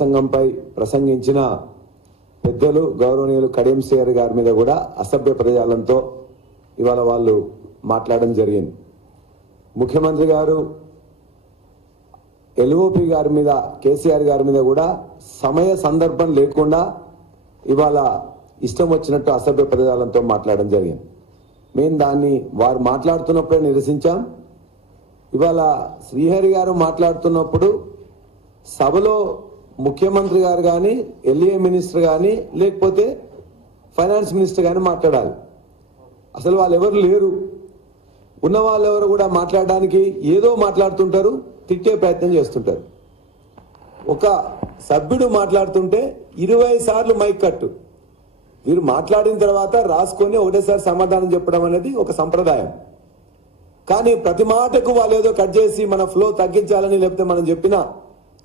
సంఘంపై ప్రసంగించిన పెద్దలు గౌరవనీయులు కడియం శ్రీహరి గారి మీద కూడా అసభ్య ప్రజాలంతో ఇవాళ వాళ్ళు మాట్లాడడం జరిగింది. ముఖ్యమంత్రి గారు ఎల్ఓపి గారి మీద కేసీఆర్ గారి మీద కూడా సమయ సందర్భం లేకుండా ఇవాళ ఇష్టం వచ్చినట్టు అసభ్య ప్రజాలంతో మాట్లాడడం జరిగింది. మేము దాన్ని వారు మాట్లాడుతున్నప్పుడే నిరసించాం. ఇవాళ శ్రీహరి గారు మాట్లాడుతున్నప్పుడు సభలో ముఖ్యమంత్రి గారు కానీ ఎల్ఏ మినిస్టర్ కానీ లేకపోతే ఫైనాన్స్ మినిస్టర్ కానీ మాట్లాడాలి. అసలు వాళ్ళు ఎవరు లేరు. ఉన్న వాళ్ళు ఎవరు కూడా మాట్లాడడానికి ఏదో మాట్లాడుతుంటారు తిట్టే ప్రయత్నం చేస్తుంటారు. ఒక సభ్యుడు మాట్లాడుతుంటే ఇరవై సార్లు మైక్ కట్టు. వీరు మాట్లాడిన తర్వాత రాసుకొని ఒకటేసారి సమాధానం చెప్పడం అనేది ఒక సంప్రదాయం. కానీ ప్రతి మాటకు వాళ్ళు ఏదో కట్ చేసి మన ఫ్లో తగ్గించాలని లేకపోతే మనం చెప్పిన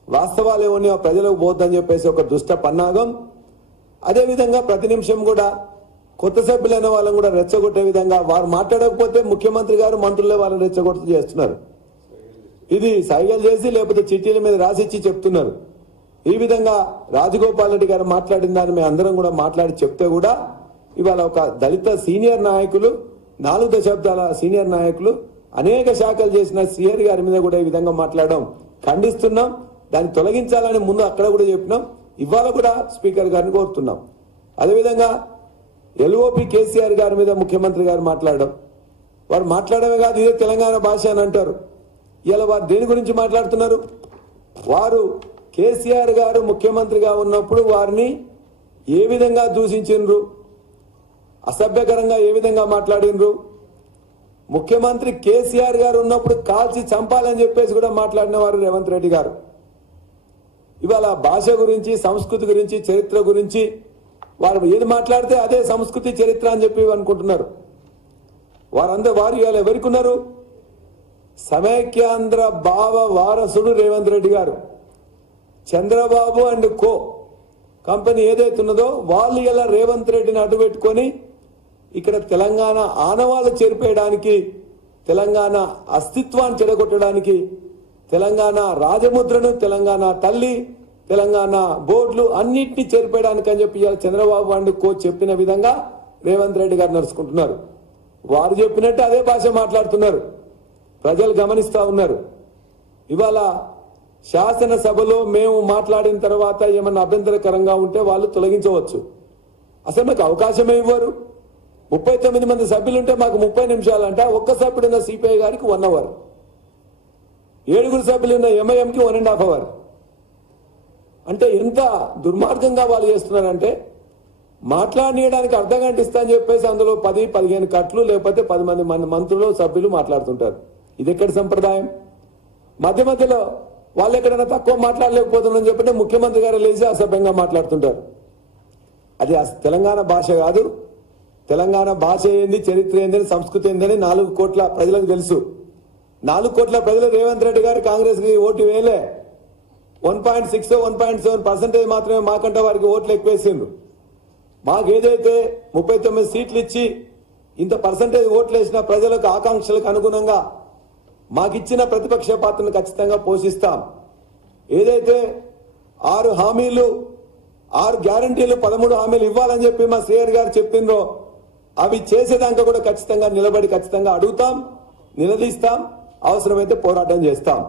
వాస్తవాలు ఏమో ప్రజలకు పోద్దని చెప్పేసి ఒక దుష్ట పన్నాగం. అదేవిధంగా ప్రతి నిమిషం కూడా కొత్త సభ్యులైన వాళ్ళని కూడా రెచ్చగొట్టే విధంగా వారు మాట్లాడకపోతే ముఖ్యమంత్రి గారు మంత్రులే వాళ్ళని రెచ్చగొట్టు చేస్తున్నారు. ఇది సైగలు చేసి లేకపోతే చిట్టీల మీద రాసిచ్చి చెప్తున్నారు. ఈ విధంగా రాజగోపాల్ రెడ్డి గారు మాట్లాడిన దాన్ని మేము అందరం కూడా మాట్లాడి చెప్తే కూడా ఇవాళ ఒక దళిత సీనియర్ నాయకులు నాలుగు దశాబ్దాల సీనియర్ నాయకులు అనేక శాఖలు చేసిన సీఆర్ గారి మీద కూడా ఈ విధంగా మాట్లాడడం ఖండిస్తున్నాం. దాన్ని తొలగించాలని ముందు అక్కడ కూడా చెప్పినాం. ఇవాళ కూడా స్పీకర్ గారిని కోరుతున్నాం. అదేవిధంగా ఎల్ఓపి కేసీఆర్ గారి మీద ముఖ్యమంత్రి గారు మాట్లాడడం. వారు మాట్లాడమే కాదు ఇదే తెలంగాణ భాష అని అంటారు. ఇలా వారు దేని గురించి మాట్లాడుతున్నారు? వారు కేసీఆర్ గారు ముఖ్యమంత్రిగా ఉన్నప్పుడు వారిని ఏ విధంగా దూషించిండ్రు? అసభ్యకరంగా ఏ విధంగా మాట్లాడినరు ముఖ్యమంత్రి కేసీఆర్ గారు ఉన్నప్పుడు కాల్చి చంపాలని చెప్పేసి కూడా మాట్లాడిన వారు రేవంత్ రెడ్డి గారు. ఇవాళ భాష గురించి సంస్కృతి గురించి చరిత్ర గురించి వారు ఏది మాట్లాడితే అదే సంస్కృతి చరిత్ర అని చెప్పి అనుకుంటున్నారు. వారందరూ వారు ఇవాళ ఎవరికి ఉన్నారు సమైక్యాంధ్ర భావ వారసుడు రేవంత్ రెడ్డి గారు. చంద్రబాబు అండ్ కో కంపెనీ ఏదైతే ఉన్నదో వాళ్ళు ఇలా రేవంత్ రెడ్డిని అడ్డుపెట్టుకొని ఇక్కడ తెలంగాణ ఆనవాళ్ళు చేరిపేయడానికి తెలంగాణ అస్తిత్వాన్ని చెడగొట్టడానికి తెలంగాణ రాజముద్రను తెలంగాణ తల్లి తెలంగాణ బోర్డులు అన్నింటినీ చేరిపేయడానికి అని చెప్పి ఇవాళ చంద్రబాబు అండ్ కో చెప్పిన విధంగా రేవంత్ రెడ్డి గారు నడుచుకుంటున్నారు. వారు చెప్పినట్టు అదే భాష మాట్లాడుతున్నారు. ప్రజలు గమనిస్తూ ఉన్నారు. ఇవాళ శాసనసభలో మేము మాట్లాడిన తర్వాత ఏమన్నా అభ్యంతరకరంగా ఉంటే వాళ్ళు తొలగించవచ్చు. అసలు మాకు అవకాశమే ఇవ్వరు. ముప్పై తొమ్మిది మంది సభ్యులుంటే మాకు ముప్పై నిమిషాలు అంటే ఒక్క సభ్యుడున్న సిపిఐ గారికి వన్ అవర్. ఏడుగురు సభ్యులు ఉన్న ఎంఐఎంకి వన్ అండ్ హాఫ్ అవర్ అంటే ఎంత దుర్మార్గంగా వాళ్ళు చేస్తున్నారంటే మాట్లాడనీయడానికి అర్థం గంట ఇస్తా అని చెప్పేసి అందులో పది పదిహేను కట్లు లేకపోతే పది మంది మన మంత్రులు సభ్యులు మాట్లాడుతుంటారు. ఇది ఎక్కడి సంప్రదాయం? మధ్య మధ్యలో వాళ్ళు ఎక్కడైనా తక్కువ మాట్లాడలేకపోతున్నారని చెప్పంటే ముఖ్యమంత్రి గారు లేచి అసభ్యంగా మాట్లాడుతుంటారు. అది తెలంగాణ భాష కాదు. తెలంగాణ భాష ఏంది చరిత్ర ఏందని సంస్కృతి ఏందని నాలుగు కోట్ల ప్రజలకు తెలుసు. నాలుగు కోట్ల ప్రజలు రేవంత్ రెడ్డి గారు కాంగ్రెస్కి ఓటు వేయలే. One point six one point seven percentage మాత్రమే మాకంటే వారికి ఓట్లు ఎక్కువేసిండ్రు. మాకు ఏదైతే ముప్పై తొమ్మిది సీట్లు ఇచ్చి ఇంత పర్సంటేజ్ ఓట్లు వేసిన ప్రజలకు ఆకాంక్షలకు అనుగుణంగా మాకిచ్చిన ప్రతిపక్ష పాత్రను ఖచ్చితంగా పోషిస్తాం. ఏదైతే ఆరు హామీలు ఆరు గ్యారంటీలు పదమూడు హామీలు ఇవ్వాలని చెప్పి మా శ్రేయర్ గారు చెప్పిండ్రో అవి చేసేదాకా కూడా ఖచ్చితంగా నిలబడి ఖచ్చితంగా అడుగుతాం నిలదీస్తాం. అవసరమైతే పోరాటం చేస్తాం.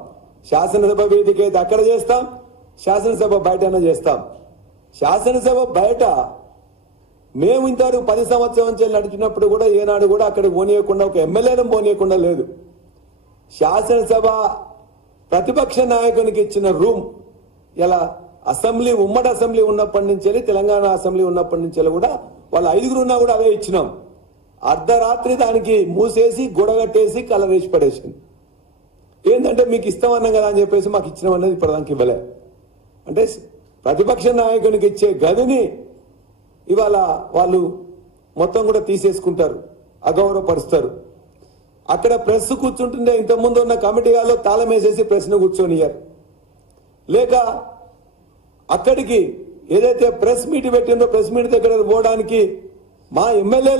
శాసనసభ వేదిక అయితే అక్కడ చేస్తాం. శాసనసభ బయట చేస్తాం. శాసనసభ బయట మేము ఇంతవరకు పది సంవత్సరం నుంచి నడిచినప్పుడు కూడా ఏనాడు కూడా అక్కడ పోనీయకుండా ఒక ఎమ్మెల్యేను పోనీయకుండా లేదు. శాసనసభ ప్రతిపక్ష నాయకునికి ఇచ్చిన రూమ్ ఇలా అసెంబ్లీ ఉమ్మడి అసెంబ్లీ ఉన్నప్పటి నుంచి తెలంగాణ అసెంబ్లీ ఉన్నప్పటి నుంచి కూడా వాళ్ళు ఐదుగురు ఉన్నా కూడా అదే ఇచ్చినాం. అర్ధరాత్రి దానికి మూసేసి గొడగట్టేసి కలర్ వేసి పడేసింది. ఏంటంటే మీకు ఇస్తామన్నాం కదా అని చెప్పేసి మాకు ఇచ్చినామన్నది ఇప్పటిదానికి ఇవ్వలే. అంటే ప్రతిపక్ష నాయకునికి ఇచ్చే గదిని ఇవాళ వాళ్ళు మొత్తం కూడా తీసేసుకుంటారు అగౌరవపరుస్తారు. అక్కడ ప్రెస్ కూర్చుంటుంటే ఇంతకుముందు ఉన్న కమిటీ వాళ్ళు తాళం వేసేసి ప్రెస్ను కూర్చొనియారు లేక అక్కడికి ఏదైతే ప్రెస్ మీట్ పెట్టిందో ప్రెస్ మీట్ దగ్గర పోవడానికి మా ఎమ్మెల్యేలు